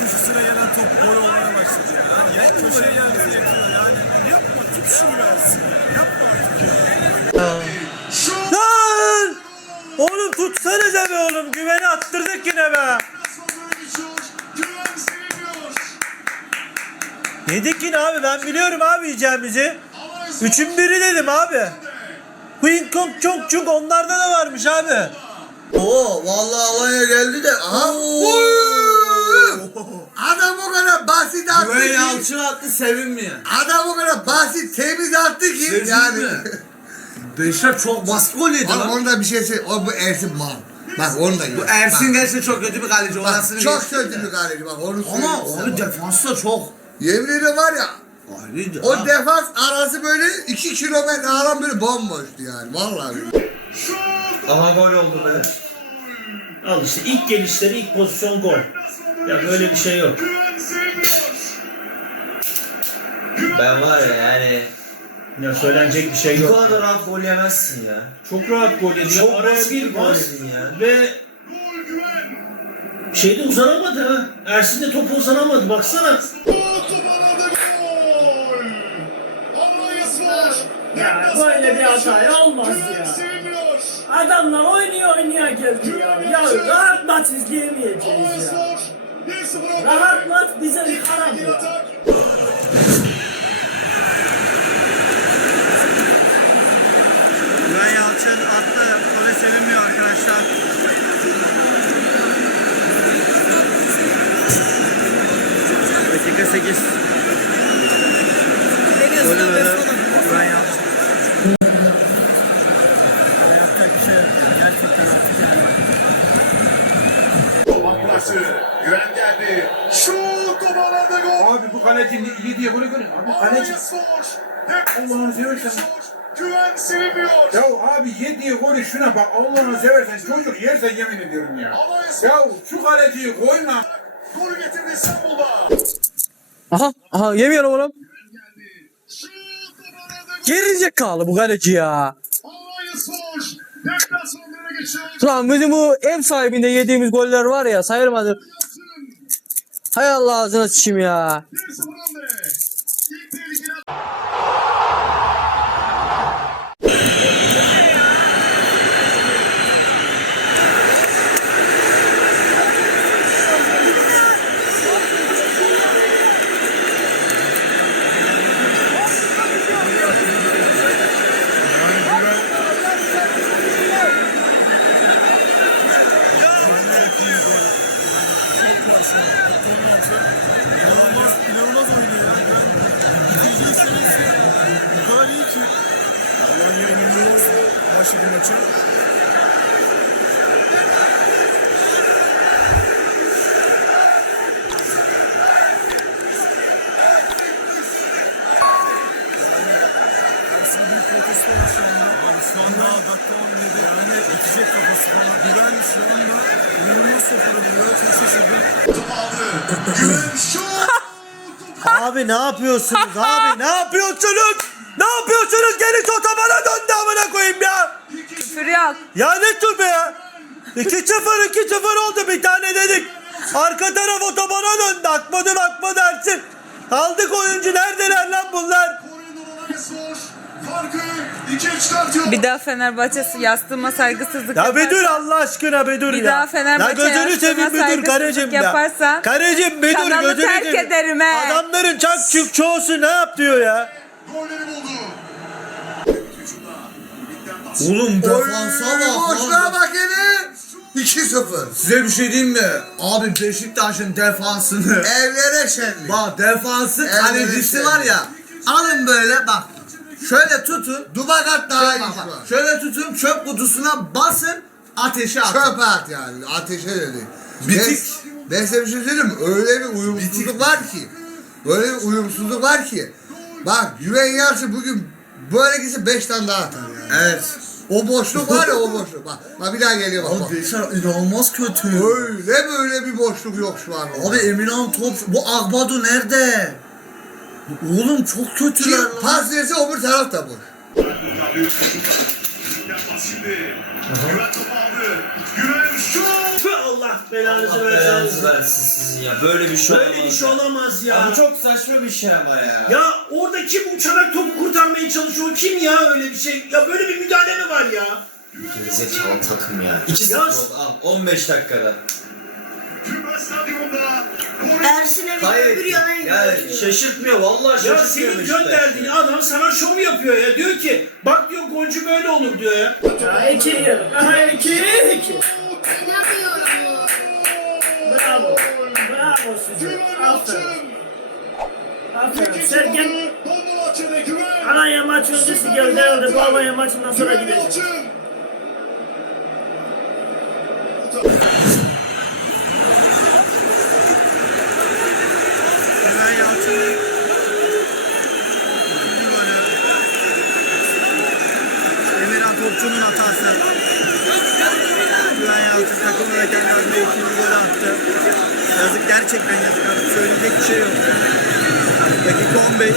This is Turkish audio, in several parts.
köşesine gelen top gol olmaya başladı ya. Ya köşeye gelmesi yetiyor yani. Yapma tut şunu versin. Yapma artık ya. Lan! Oğlum tutsanıza be oğlum. Güveni attırdık yine be. Yedik yine abi ben biliyorum abi yiyeceğimizi. Üçün biri dedim abi. Queen Kong çok çok onlarda da varmış abi. Oo vallahi Alanya geldi de aha. Adam o kadar basit attı Güven ki. Yalçın attı sevinmeyen. Adam o kadar basit temiz attı ki Sevinme. yani. Beşiktaş çok baskı gol yedi Bak lan. onda bir şey söyle. O bu Ersin mal. Bak onu da Bu Ersin gerçekten çok kötü bir kaleci. Bak, Orasını çok geçtim kötü de. bir kaleci bak onu Ama söyleyeyim abi sana. defansta çok Yemin ediyorum var ya ayrıydı. o ha. defans arası böyle 2 kilometre alan böyle bomboştu yani vallahi. Aha gol oldu be. Al işte ilk gelişleri ilk pozisyon gol. Ya böyle bir şey yok. Ben var ya yani Ya söylenecek bir şey bu yok. kadar rahat gol yemezsin ya. Çok rahat gol yedi. Çok Araya basit bir bir gol bas yedin ya. ve şeyde uzanamadı ha. Ersin de topu uzanamadı baksana. Ya böyle bir hata olmaz ya. Adamlar oynuyor oynuyor geldi ya. Ya rahat maç izleyemeyeceğiz ya. Rahat maç bize bir haram. Güven Yalçın attı. Gole sevinmiyor arkadaşlar. Dakika 8. Seversen. Güven sevinmiyor. Ya abi yediği golü şuna bak Allah'ını seversen çocuk yersen yemin ediyorum ya. Ya şu kaleciyi koyma. golü getirdi İstanbul'da. Aha aha yemiyorum oğlum. Gol. Gerizekalı bu kaleci ya. Ulan bizim bu ev sahibinde yediğimiz goller var ya sayılmadı. Hay Allah ağzına sıçayım ya. Abi ne yapıyorsunuz abi? Ne yapıyorsunuz? Ne yapıyorsunuz? Gelin otobana döndü amına koyayım ya. Küfür yok. Ya ne tür be ya? 2-0 2-0 oldu bir tane dedik. Arka taraf otobana döndü. Akmadı bakmadı Ersin. Aldık oyuncu neredeler lan bunlar? Koridor Alanya Spor farkı 2'ye çıkartıyor. Bir daha Fenerbahçe yastığıma saygısızlık Ya yaparsa- dur Allah aşkına bir dur Bir ya. daha Fenerbahçe Ya gözünü seveyim saygısızlık karecim ya. yaparsa Karecim bir dur kanalı gözünü terk seveyim. ederim he. Adamların çak çık çoğusu ne yap diyor ya. Golleri buldu. Oğlum defansa bak. boşluğa bak hele. 2-0. Size bir şey diyeyim mi? Abi Beşiktaş'ın defansını. Evlere şenlik. bak defansı Evet, kalecisi var ya. Alın böyle bak. Şöyle tutun. Dubakat daha iyi şu an. Şöyle tutun çöp kutusuna basın ateşe atın. Çöpe at yani. Ateşe dedi. Bitik. Ben, ben size bir şey söyleyeyim mi? Öyle bir uyumsuzluk var ki. Öyle bir uyumsuzluk var ki. Bak Güven Yalçın bugün böyle gitse 5 tane daha atar yani. Evet. O boşluk var ya o boşluk. Bak, bak bir daha geliyor bak. bak. Abi Beşiktaş inanılmaz kötü. Öyle böyle bir boşluk yok şu an. Abi Emirhan top bu Agbadu nerede? Oğlum çok Kim kötüler lan. pas verse öbür taraf da boş. Yapmaz şimdi. Güven topu aldı. Güven şut. Allah belanızı Allah belanızı versin. versin sizin ya. Böyle bir şey Böyle olamaz bir şey ya. olamaz Ya ya. bu çok saçma bir şey ama ya. Ya orada kim uçarak topu kurtarmaya çalışıyor? Kim ya öyle bir şey? Ya böyle bir müdahale mi var ya? Gerizekalı takım ya. 2-0 Ya- oldu al 15 dakikada. Ersin'e bir Hayır. öbür yana Ya şaşırtmıyor vallahi Ya şaşırtmıyor. senin Beşiktaş. gönderdiğin adam sana şov yapıyor ya. Diyor ki bak diyor golcü böyle olur diyor ya. Ya iki yıl. Aha iki iki. Bravo. Bravo size. Aferin. Aferin. Sergen. Alanya maçı öncesi geldi herhalde bu Alanya maçından sonra gidecek. Yalçın. Güven Yalçın'ın ikinci golü. Emirhan Topçu'nun hatası. Güven Yalçın takımı ve kendi önünde ikinci golü attı. Yazık gerçekten yazık artık söyleyecek bir şey yok. Dakika 15.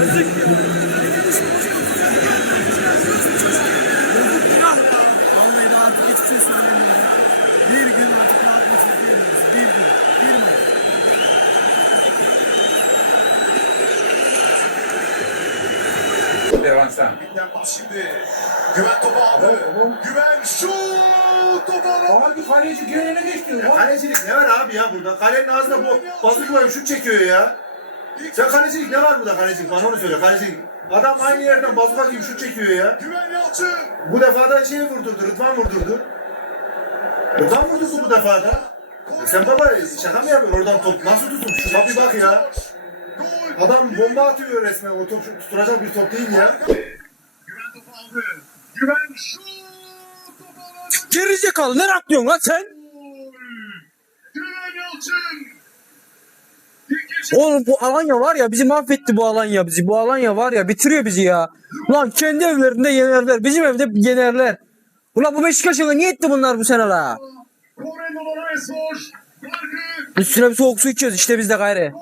Yazık. Yazık günah ya. Vallahi daha artık hiçbir şey söylemiyorum. Bir gün artık rahat maç izleyemiyoruz. Bir gün. Bir maç. Devansa. Güven pas şimdi. Güven topu aldı. Güven şut topu aldı. Abi kaleci gelene geçti. Ya kalecilik ne var abi ya burada? Kalenin ağzında bu basık var şut çekiyor ya. Sen kalecilik ne var burada kalecilik? Bana onu söyle kalecilik. Adam aynı yerden bazuka gibi şut çekiyor ya. Güven Yalçın. Bu defa da şeyi vurdurdu, Rıdvan vurdurdu. Rıdvan vurdurdu bu defa da. E sen baba şaka mı yapıyorsun oradan top nasıl tutun? Şuna bir bak ya. Adam bomba atıyor resmen o top tutulacak bir top değil ya. Güven aldı. Aldı. Gerizekalı ne rahatlıyorsun lan sen? Güven Yalçın. Oğlum bu Alanya var ya bizi mahvetti bu Alanya bizi. Bu Alanya var ya bitiriyor bizi ya. Ulan kendi evlerinde yenerler. Bizim evde yenerler. Ulan bu Beşiktaş'ın niye etti bunlar bu sene la? Üstüne bir soğuk su içiyoruz işte biz de gayrı.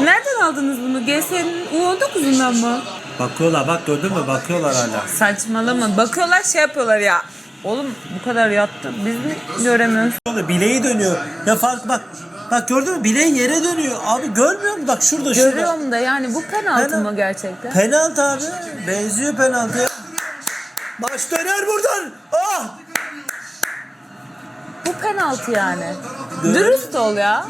Nereden aldınız bunu? GS'nin U19'undan mı? Bakıyorlar bak gördün mü? Bakıyorlar hala. Saçmalama. Bakıyorlar şey yapıyorlar ya. Oğlum bu kadar yattı. Biz mi göremiyoruz? Bileği dönüyor. Ya fark bak. Bak gördün mü? Bileği yere dönüyor. Abi görmüyor musun? Bak şurada şurada. Görüyorum da yani bu penaltı Penal- mı gerçekten? Penaltı abi. Benziyor penaltıya. Maç döner buradan. Ah! Bu penaltı yani. Dürüst ol ya.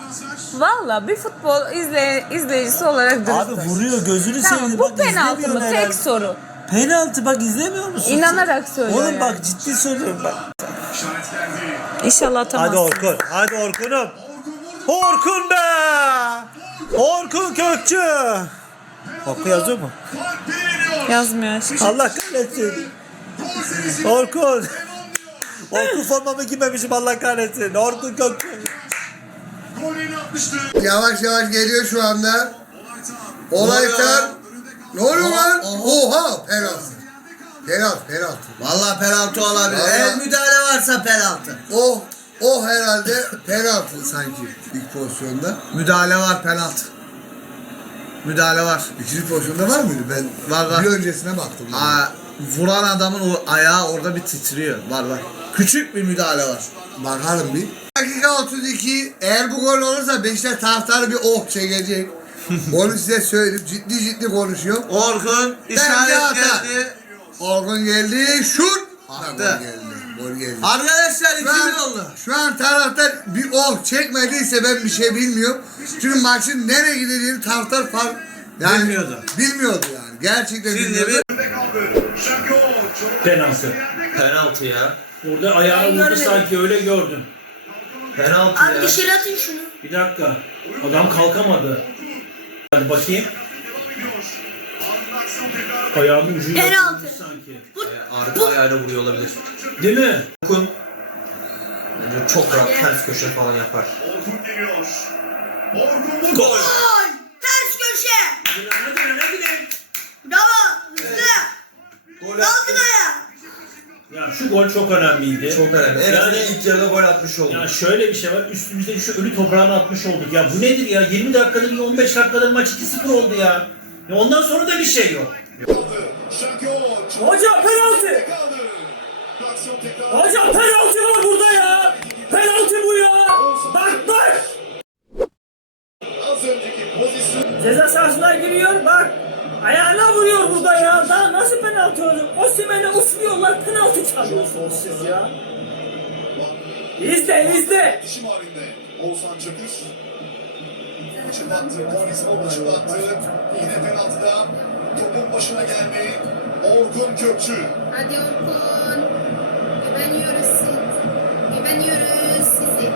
Valla bir futbol izle, izleyicisi olarak dürüst Abi vuruyor gözünü Tamam seveyim. bu Bak penaltı mı? Tek herhalde. soru. Penaltı bak izlemiyor musun? İnanarak söylüyor Oğlum yani. bak ciddi söylüyorum bak. İnşallah Hadi atamazsın. Orkun. Hadi Orkun'um. Orkun be! Orkun Kökçü. Oku yazıyor mu? Yazmıyor aşkım. Allah kahretsin. Orkun. Orkun formamı giymemişim Allah kahretsin. Orkun Kökçü. Yavaş yavaş geliyor şu anda. Olaytan. Ne oluyor lan? Oha. Penaltı. Penaltı penaltı. Vallahi penaltı olabilir. Vallahi- Eğer müdahale varsa penaltı. O o herhalde penaltı sanki ilk pozisyonda. Müdahale var penaltı. Müdahale var. İkinci pozisyonda var mıydı? Ben Var, var. bir öncesine baktım. yani. Aa, vuran adamın o ayağı orada bir titriyor. Var var. Küçük bir müdahale var. Bakalım bir. Dakika 32. Eğer bu gol olursa Beşiktaş taraftarı bir oh çekecek. Onu size söyleyeyim. Ciddi ciddi konuşuyorum. Orkun işaret geldi. Orkun geldi. Şut. Ha, Attı. Gol geldi. Gol geldi. Arkadaşlar Şu 2 an, oldu. şu an taraftar bir oh çekmediyse ben bir şey bilmiyorum. Çünkü maçın nereye gideceğini taraftar fark yani Bilmiyordu. Bilmiyordu yani. Gerçekten Şimdi bilmiyordu. bir Penaltı. Penaltı ya. Orada ayağını vurdu sanki öyle gördüm. Penaltı Abi ya. dışarı atın şunu. Bir dakika. Adam kalkamadı. Hadi bakayım. Ayağının ucuyla Penaltı. vurmuş sanki. E, Arka ayağıyla vuruyor olabilir. Değil mi? Orkun bence çok rahat ters köşe falan yapar. Gol. Ters köşe. Hadi lan hadi lan hadi lan. Bravo. Hızlı. Kalkın ayağa. Ya şu gol çok önemliydi. Çok önemli. En Yani- ilk yarıda gol atmış oldu. Ya şöyle bir şey var. Üstümüzde şu ölü toprağını atmış olduk. Ya bu nedir ya? 20 dakikada bir 15 dakikada maç 2-0 oldu ya. ya. Ondan sonra da bir şey yok. Hocam penaltı. Hocam penaltı var burada ya. Penaltı bu ya. Bak bak. Ceza sahasına giriyor bak. Ayağına vuruyor burada ya. Olur? Osimhen'e ufluyorlar penaltı çalıyorsunuz siz ya. İzle izle. İşim halinde Oğuzhan Çakır. Maçı battı. Konizmo maçı battı. Yine penaltıda topun başına geldi. Orkun Kökçü. Hadi Orkun. Güveniyoruz siz. Güveniyoruz sizi.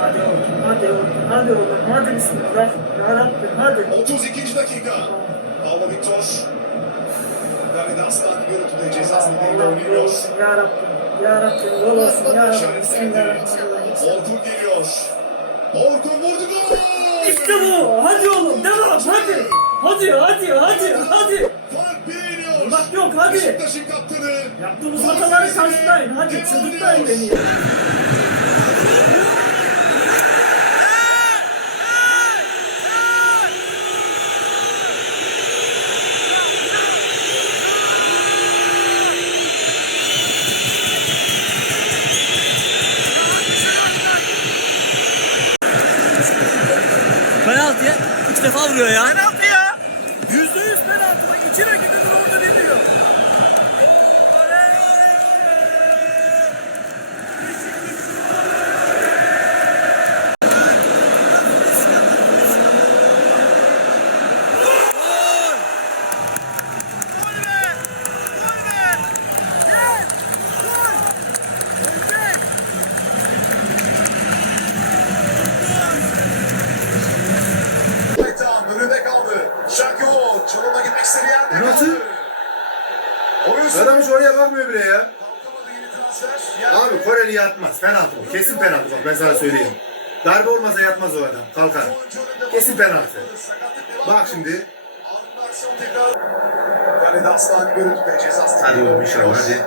Hadi oğlum, hadi oğlum, hadi oğlum, hadi bismillah. Ya Rabbim, hadi. 32. dakika. Pablo Victor. Galide Aslan görüntüde Allah'ım oynuyor. ya Rabbim, ya Rabbim, yol olsun ya Rabbim, bismillahirrahmanirrahim. Orkun geliyor. Orkun vurdu gol. İşte bu, hadi oğlum, devam, hadi. Hadi, hadi, hadi, hadi. Fark iniyor. Bak yok, hadi. Beşiktaş'ın kaptanı. Yaptığımız hataları karşılayın, hadi, çıldırtmayın beni. ya. Penaltı ya. Üç defa vuruyor ya. Penaltı ya. Yüzde yüz penaltı. Bak iki Aslan görüntüde cezasını Hadi oğlum inşallah hadi.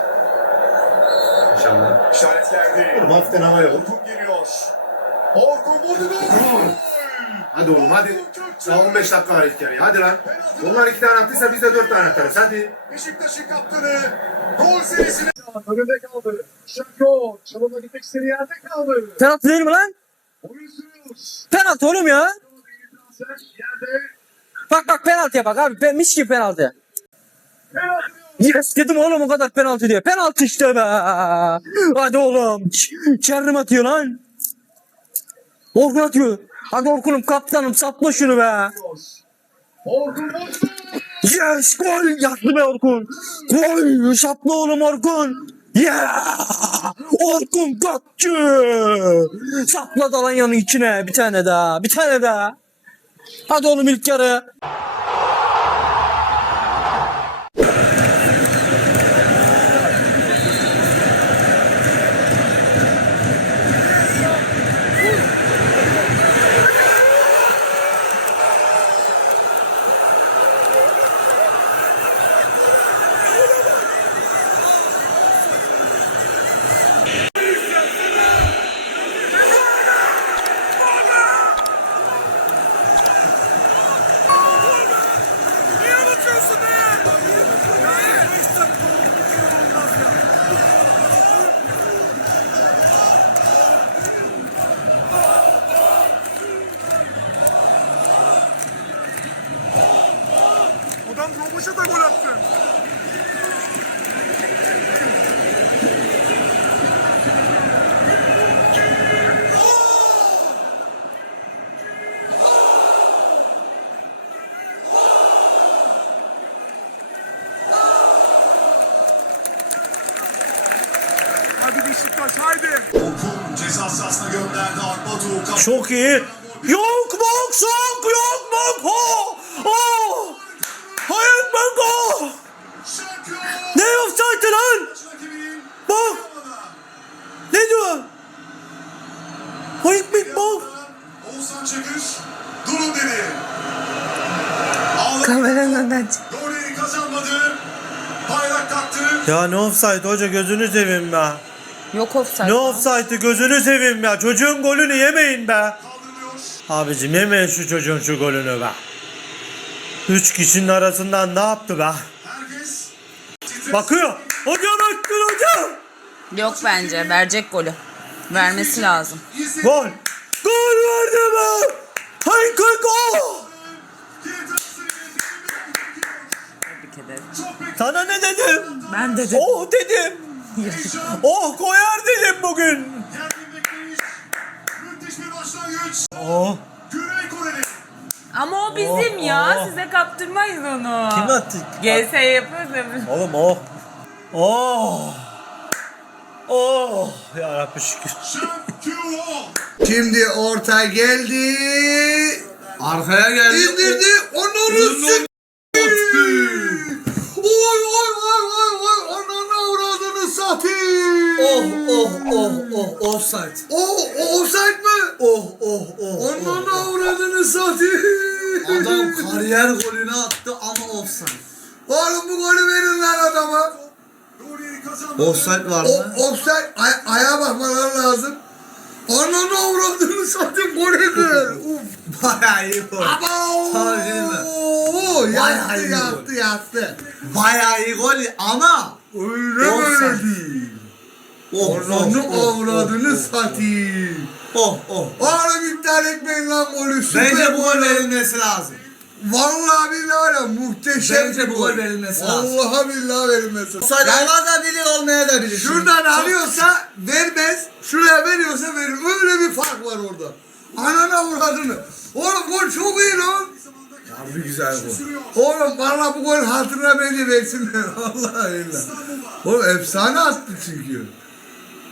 İnşallah. İşaret geldi. Oğlum hafiften hava yok. Orkun geliyor. Orkun vurdu gol. Hadi oğlum hadi. Daha 15 dakika var ilk yarıya. Hadi lan. Onlar iki tane attıysa biz de dört tane atarız. Hadi. Beşiktaş'ın kaptanı gol serisine önünde kaldı. Şakyo çalıma gitmek istediği yerde kaldı. Penaltı değil mi lan? Penaltı oğlum ya. Bak bak penaltıya bak abi. Ben, mis gibi penaltı. Yes dedim oğlum o kadar penaltı diye. Penaltı işte be. Hadi oğlum. Çerrim atıyor lan. Orkun atıyor. Hadi Orkun'um kaptanım sapla şunu be. Yes gol yaktı be Orkun. Gol sapla oğlum Orkun. Yeah! Orkun kaçtı. Sapla Dalanya'nın içine bir tane daha. Bir tane daha. Hadi oğlum ilk yarı. Çok iyi. Yok mok sok yok mok ho. Oh. Hayır ho. Şampiyon. Ne offside lan? Bak. Ne diyor? Hayır mok bok. Oğuzhan Çakır. Durun dedi. Kameranın önünden çık. Golleri kazanmadı. Bayrak taktı. Ya ne offside hoca gözünü seveyim be. Yok offside. Ne offside'ı gözünü seveyim ya. Çocuğun golünü yemeyin be. Abicim yemeyin şu çocuğun şu golünü be. Üç kişinin arasından ne yaptı be? Bakıyor. Hocam hakkın hocam. Yok bence. Verecek golü. Vermesi lazım. Gol. Gol verdi be. Haykır gol. Tebrik ederim. Sana ne dedim? Ben de dedim. Oh dedim. Oh koyar dedim bugün. Oh. Güney Koreli. Ama o bizim Oh, ya. oh. Size kaptırmayız onu. Kim attı? GS yapıyoruz ya biz. Oğlum oh. Oh. Oh. Ya Rabbi şükür. Şimdi orta geldi. Arkaya geldi. İndirdi. Onur'u s***. Oy oy oy oy oy. Ananı avradını satayım. Oh oh oh oh offside. Oh, o offside mi? Oh oh oh. Ananı avradını satayım. Adam kariyer golünü attı ama offside. Oğlum bu golü verin lan adama. Offside var O, mı? offside ay- ayağa bakmaları lazım. Ananı avradını satayım golü kır. Uf. Bayağı iyi gol. Abo. Bayağı yattı yattı yattı. Bayağı iyi gol ama Öyle böyle değil. Oh Ananı oh, avradını oh, oh, satayım. Oh oh. Oğlum iptal etmeyin lan golü. Süper Bence bu gol verilmesi lazım. Vallahi billahi ya muhteşem Bence bir bu gol verilmesi lazım. Vallahi billahi verilmesi. Offside Yani olabilir olmayabilir. şuradan alıyorsa vermez. Şuraya veriyorsa verir. Öyle bir fark var orada. Anana avradını. Oğlum gol çok iyi lan. Harbi güzel gol. Oğlum valla bu gol hatırına bence versinler. Vallahi billahi. Oğlum efsane attı çünkü.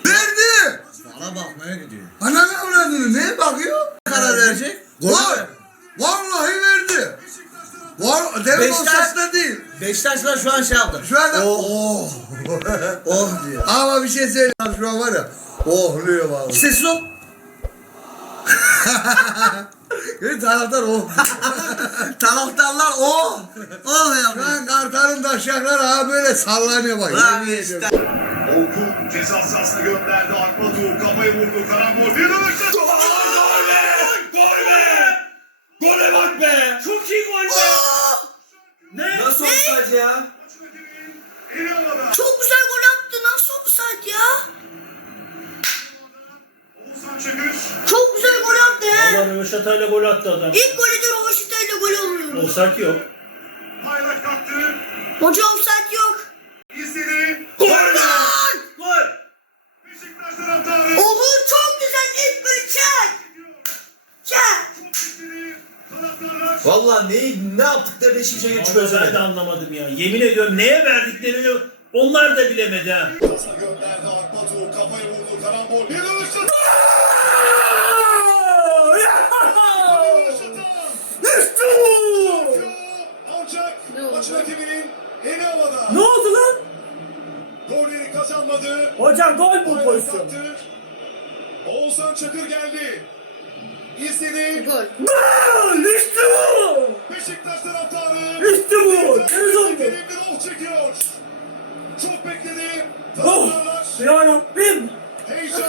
Verdi. Bana bakmaya gidiyor. Anana avradını neye bakıyor? Karar verecek. Var. ver. Vallahi verdi. Var. Demek Beşiktaş- Beşiktaş'ta değil. Beşiktaşlar şu an şey yaptı. Şu anda oh. Oh diyor. Ama bir şey söyleyeyim şu an var ya. Ohluyor vallahi. Sessiz ol. Bir taraftar oh. Taraftarlar oh. Oh Şu yapıyor. an kartalın taşakları ha böyle sallanıyor bak. Yemin işte. ediyorum. Orkun ceza sahasına gönderdi. Akbatu kafayı vurdu. Karambol. Bir dönüşte. Gol be! Gol be! Gole bak be! Çok iyi gol be. Ne? Nasıl offside ya? Çok güzel gol attı. Nasıl offside ya? Çok güzel gol attı he. Valla Röveşata'yla gol attı adam. İlk golü de Rovaşita'yla gol oluyor. Offside yok. Bayrak kalktı. Hoca offside yok. İzledi. Gol! Gol! Beşiktaş taraftarı. Oho çok güzel ilk golü çek. Valla ne, ne yaptık da hiçbir şey hiç Vallahi ben de çözemedim. anlamadım ya. Yemin ediyorum neye verdiklerini onlar da bilemedi ha. Gönderdi Akbatu. Kafayı vurdu. Karambol. Bir dönüşte. Ancak maç rakibinin eli havada. Ne oldu lan? Golleri kazanmadı. Hocam gol bu pozisyon. Oğuzhan Çakır geldi. İzledi. Gol. Gol! İşte bu! Beşiktaş taraftarı. İşte bu! Temiz oldu. Çekiyor. Çok bekledi. Oh! Taraftarlar. Ya Rabbim! Heyecan.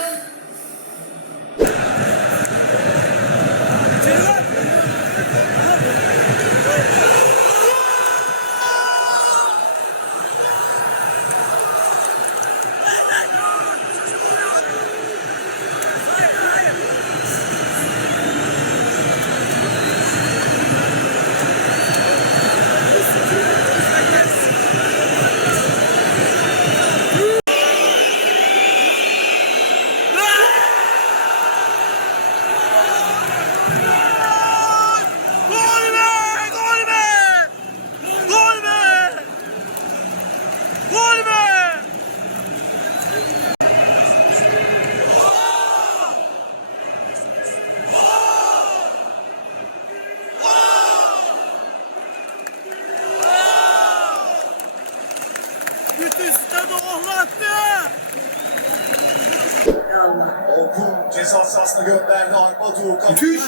Orkun ceza sahasına gönderdi. Arpadu kapı. Müthiş.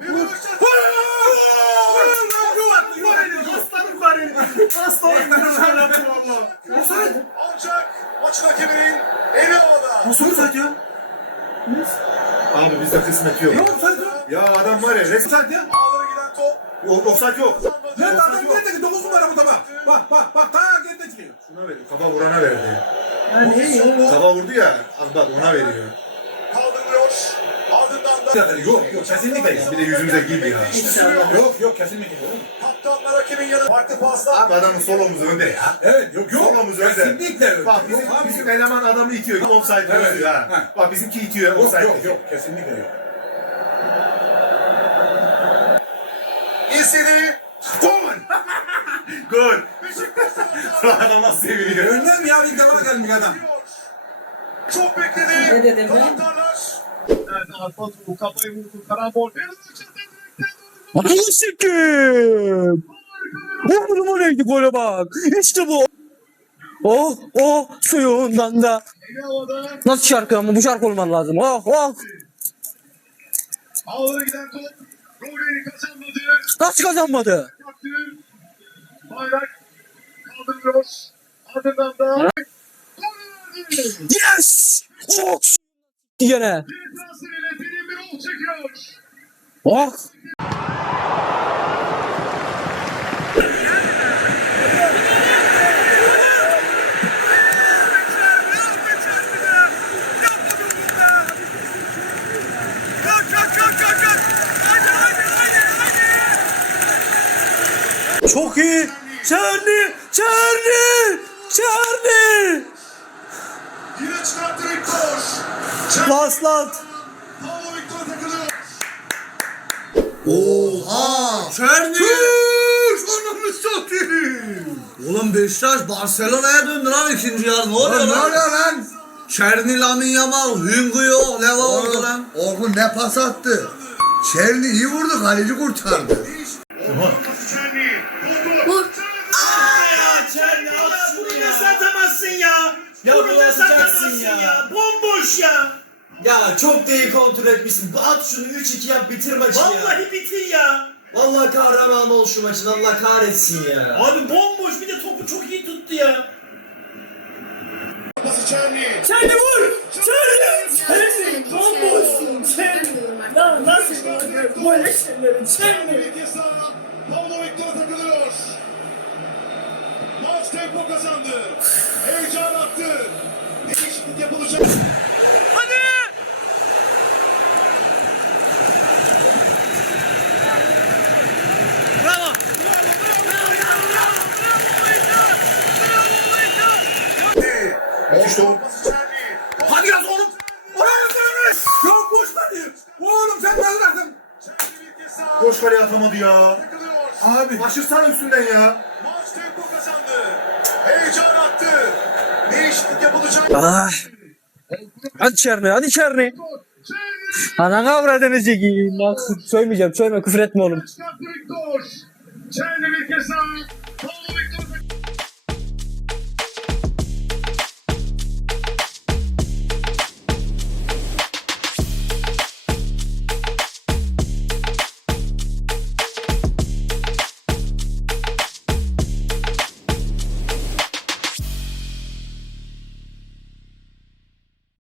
Bir vuruş. Ancak maçın hakeminin eli havada. Nasıl offside ya? Abi bizde kısmet yok. Yok sen dur. Ya adam var ya Offside ya. Ağlara giden top. yok offside yok. Nerede adam nerede? Dokuz numara bu tama. Bak bak bak. Ta geride çıkıyor. Şuna veriyor. Kafa vurana verdi. Yani Kafa vurdu ya. Bak ona veriyor. Yok yok kesinlikle yok. Bir de yüzümüze gibi ya. Yok yok kesinlikle yok. kaptanlar hakemin yanı. Farklı paslar. Abi adamın sol omuzu önde ya. Evet yok yok. Solomuz önde. Kesinlikle öyle. Bak bizim, Yok bizim eleman adamı itiyor. Offside Evet. Ha. Bak bizimki itiyor. Yok yok yok kesinlikle yok. İstediği Gol! Gol! Adam nasıl seviniyor? Önler mi ya ilk defa gelmiş adam. çok bekledi. Ne dedim ben? Arpadu kafayı vurdu. Karambol. O neydi gole bak. İşte bu. Oh oh suyundan da. Nasıl şarkı ama bu şarkı olman lazım. Oh oh. Ağlara giden top. Golleri kazanmadı. Nasıl kazanmadı? Bayrak kaldırılıyor. Ardından da! Yes. Oh. Ol çekiyor. Oh. Çok iyi. Çerni. Çerni. Çerni. Yine çıkarttı Victor. Paslat. Oha! Çerni. Ananı satayım. Oğlum Beşiktaş Barcelona'ya döndü lan ikinci yarı. Ne oluyor Oğlum ne lan? oluyor lan? Çerni, Lamin Yamal, Hüngü yok, Leva oldu Oğlum, lan. Orkun ne pas attı? Çerni iyi vurdu, kaleci kurtardı. Ya çok da iyi kontrol etmişsin. At şunu 3-2 yap bitir maçı ya. Vallahi bitir ya. Vallahi kahraman ol şu maçın Allah kahretsin ya. Abi bomboş bir de topu çok iyi tuttu ya. Pası Çerni. Çelli vur! Çelli! Çelli! Bomboşsun Çelli! Ya nasıl böyle böyle şeyleri Çelli! Kesa. Paulo Victor takılıyor. Maç tempo kazandı. Heyecan attı. Değişiklik yapılacak. Çerni. Hadi yaz oğlum. Oraya dönmüş. Yok boş ver. Oğlum sen ne bıraktın? Boş kaleye atamadı ya. Abi. Aşırsana üstünden ya. Maç tempo kazandı. Heyecan attı. Değişiklik yapılacak. Ah. Hadi Çerni hadi Çerni. Ananı avradını çekeyim. Bak söylemeyeceğim söyleme küfür etme oğlum. Çerni bir kez daha.